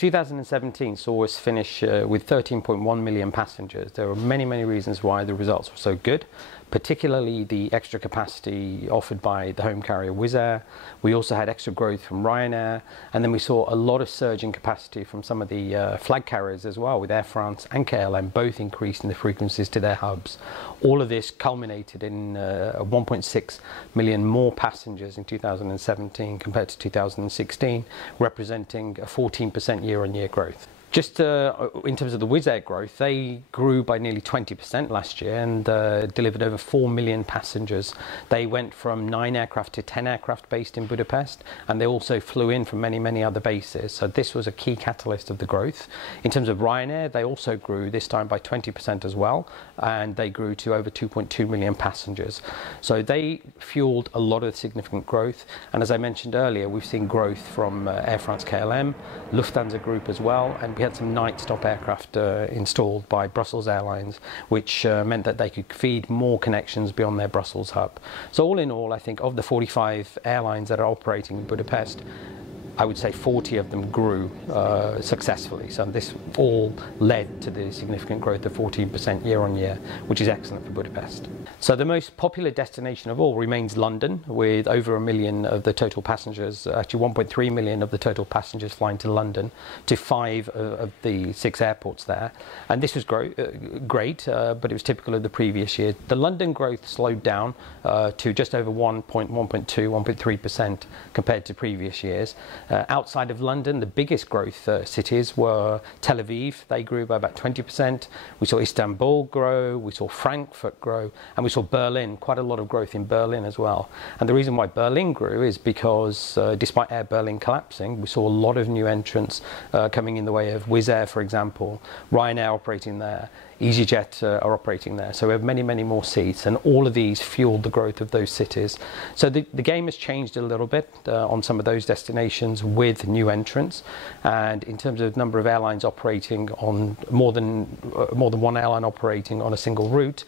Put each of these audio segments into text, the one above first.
2017 saw us finish with 13.1 million passengers. There were many, many reasons why the results were so good, particularly the extra capacity offered by the home carrier Wizz Air. We also had extra growth from Ryanair, and then we saw a lot of surge in capacity from some of the flag carriers as well, with Air France and KLM both increasing the frequencies to their hubs. All of this culminated in 1.6 million more passengers in 2017 compared to 2016, representing a 14% year-on-year growth. Just in terms of the Wizz Air growth, they grew by nearly 20% last year and delivered over 4 million passengers. They went from 9 aircraft to 10 aircraft based in Budapest, and they also flew in from many, many other bases. So this was a key catalyst of the growth. In terms of Ryanair, they also grew, this time by 20% as well, and they grew to over 2.2 million passengers. So they fueled a lot of significant growth. And as I mentioned earlier, we've seen growth from Air France KLM, Lufthansa Group as well, and we had some night stop aircraft installed by Brussels Airlines, which meant that they could feed more connections beyond their Brussels hub. So all in all, I think of the 45 airlines that are operating in Budapest, I would say 40 of them grew successfully. So this all led to the significant growth of 14% year on year, which is excellent for Budapest. So the most popular destination of all remains London, with over 1 million of the total passengers, actually 1.3 million of the total passengers flying to London, to 5 of the 6 airports there. And this was great, but it was typical of the previous year. The London growth slowed down to just over 1.2–1.3% compared to previous years. Outside of London, the biggest growth cities were Tel Aviv. They grew by about 20%. We saw Istanbul grow, we saw Frankfurt grow, and we saw Berlin, quite a lot of growth in Berlin as well. And the reason why Berlin grew is because despite Air Berlin collapsing, we saw a lot of new entrants coming in the way of Wizz Air, for example, Ryanair operating there, EasyJet are operating there. So we have many, many more seats, and all of these fueled the growth of those cities. So the game has changed a little bit on some of those destinations with new entrants. And in terms of number of airlines operating on more than one airline operating on a single route,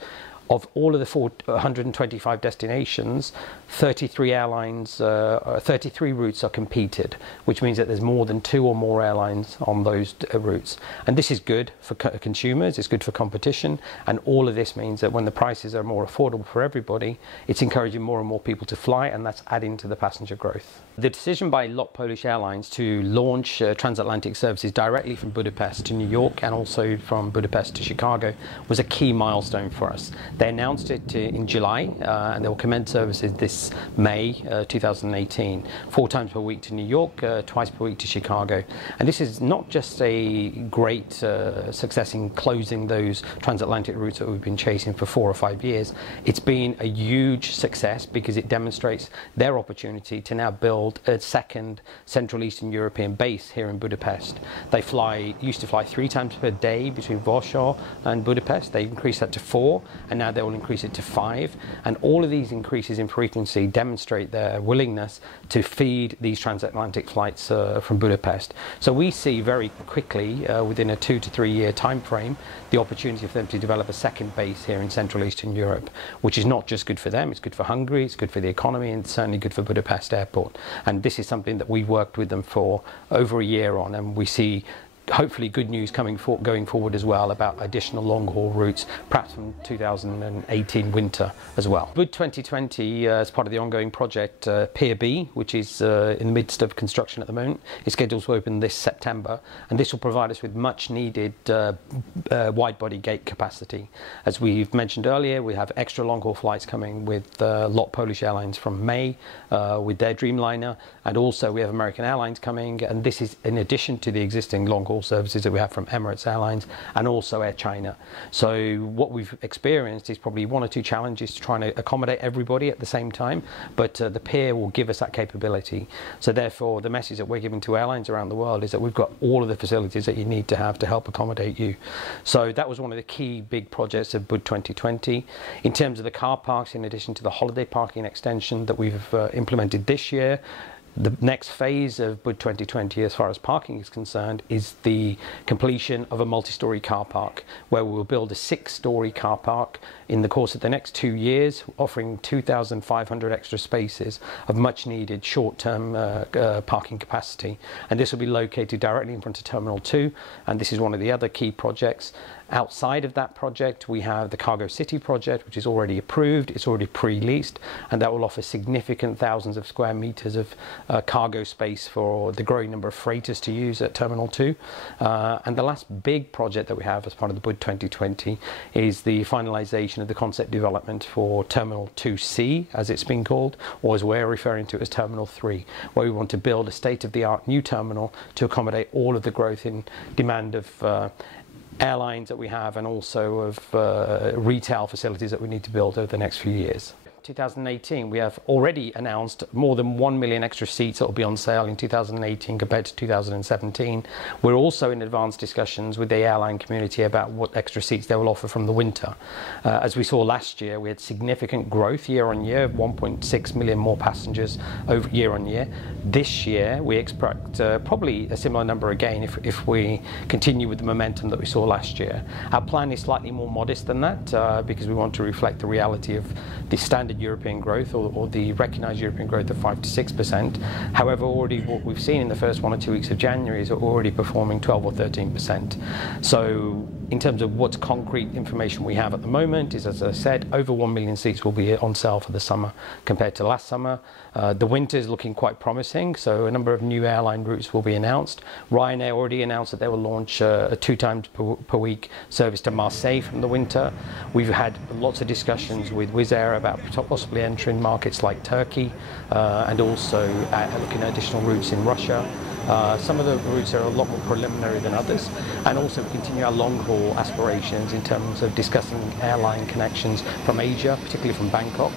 of all of the 125 destinations, 33 airlines, 33 routes are competed, which means that there's more than 2 or more airlines on those routes. And this is good for consumers, it's good for competition, and all of this means that when the prices are more affordable for everybody, it's encouraging more and more people to fly, and that's adding to the passenger growth. The decision by LOT Polish Airlines to launch transatlantic services directly from Budapest to New York and also from Budapest to Chicago was a key milestone for us. They announced it in July, and they will commence services this May 2018, 4 times per week to New York, twice per week to Chicago. And this is not just a great success in closing those transatlantic routes that we've been chasing for 4 or 5 years. It's been a huge success because it demonstrates their opportunity to now build a second Central Eastern European base here in Budapest. They used to fly 3 times per day between Warsaw and Budapest. They increased that to 4, and now they will increase it to 5. And all of these increases in frequency demonstrate their willingness to feed these transatlantic flights from Budapest. So we see very quickly, within a 2 to 3 year time frame, the opportunity for them to develop a second base here in Central Eastern Europe, which is not just good for them, it's good for Hungary, it's good for the economy, and it's certainly good for Budapest Airport. And this is something that we've worked with them for over a year on, and we see hopefully good news going forward as well about additional long-haul routes, perhaps from 2018 winter as well. Bud 2020, as part of the ongoing project Pier B, which is in the midst of construction at the moment, is scheduled to open this September, and this will provide us with much needed wide-body gate capacity. As we've mentioned earlier, we have extra long-haul flights coming with LOT Polish Airlines from May with their Dreamliner, and also we have American Airlines coming, and this is in addition to the existing long-haul services that we have from Emirates Airlines and also Air China. So what we've experienced is probably 1 or 2 challenges to try and accommodate everybody at the same time, but the pier will give us that capability. So therefore the message that we're giving to airlines around the world is that we've got all of the facilities that you need to have to help accommodate you. So that was one of the key big projects of Bud 2020. In terms of the car parks, in addition to the holiday parking extension that we've implemented this year, The next phase of Bud 2020 as far as parking is concerned is the completion of a multi-storey car park, where we will build a 6-storey car park in the course of the next 2 years, offering 2,500 extra spaces of much needed short-term parking capacity. And this will be located directly in front of Terminal 2, and this is one of the other key projects. Outside of that project, we have the Cargo City project, which is already approved, it's already pre-leased, and that will offer significant thousands of square meters of cargo space for the growing number of freighters to use at Terminal 2. And the last big project that we have as part of the Bud 2020 is the finalisation of the concept development for Terminal 2C, as it's been called, or as we're referring to it as Terminal 3, where we want to build a state-of-the-art new terminal to accommodate all of the growth in demand of airlines that we have, and also of retail facilities that we need to build over the next few years. 2018, we have already announced more than 1 million extra seats that will be on sale in 2018 compared to 2017. We're also in advanced discussions with the airline community about what extra seats they will offer from the winter. As we saw last year, we had significant growth year on year, 1.6 million more passengers over year on year. This year, we expect probably a similar number again if we continue with the momentum that we saw last year. Our plan is slightly more modest than that because we want to reflect the reality of the standard European growth, or the recognised European growth of 5 to 6%. However, already what we've seen in the first 1 or 2 weeks of January is already performing 12 or 13%. So in terms of what concrete information we have at the moment is, as I said, over 1 million seats will be on sale for the summer compared to last summer. The winter is looking quite promising, so a number of new airline routes will be announced. Ryanair already announced that they will launch a 2 times per week service to Marseille from the winter. We've had lots of discussions with Wizz Air about possibly entering markets like Turkey, and also looking at additional routes in Russia. Some of the routes are a lot more preliminary than others, and also continue our long-haul aspirations in terms of discussing airline connections from Asia, particularly from Bangkok,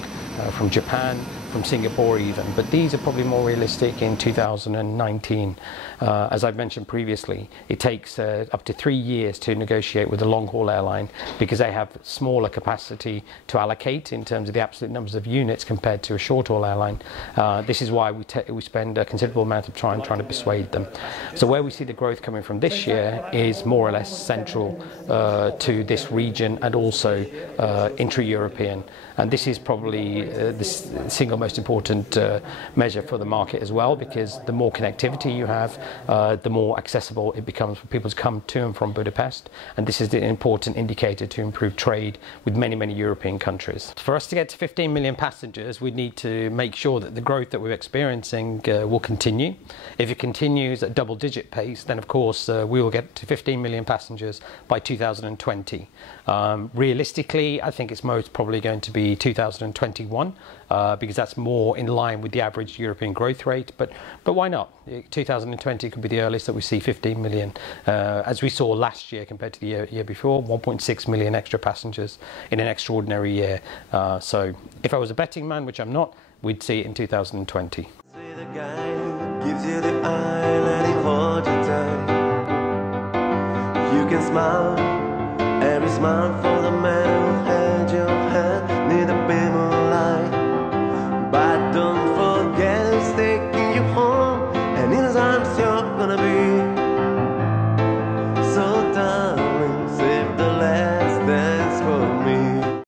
from Japan, from Singapore even, but these are probably more realistic in 2019. As I've mentioned previously, it takes up to 3 years to negotiate with a long-haul airline because they have smaller capacity to allocate in terms of the absolute numbers of units compared to a short-haul airline. This is why we spend a considerable amount of time trying to persuade them. So where we see the growth coming from this year is more or less central to this region, and also intra-European. And this is probably the single most important measure for the market as well, because the more connectivity you have, the more accessible it becomes for people to come to and from Budapest. And this is an important indicator to improve trade with many, many European countries. For us to get to 15 million passengers, we need to make sure that the growth that we're experiencing will continue. If it continues at double-digit pace, then of course we will get to 15 million passengers by 2020. Realistically, I think it's most probably going to be 2021, because that's more in line with the average European growth rate, but why not? 2020 could be the earliest that we see 15 million, as we saw last year compared to the year before, 1.6 million extra passengers in an extraordinary year. So if I was a betting man, which I'm not, we'd see it in 2020. You can smile, every smile for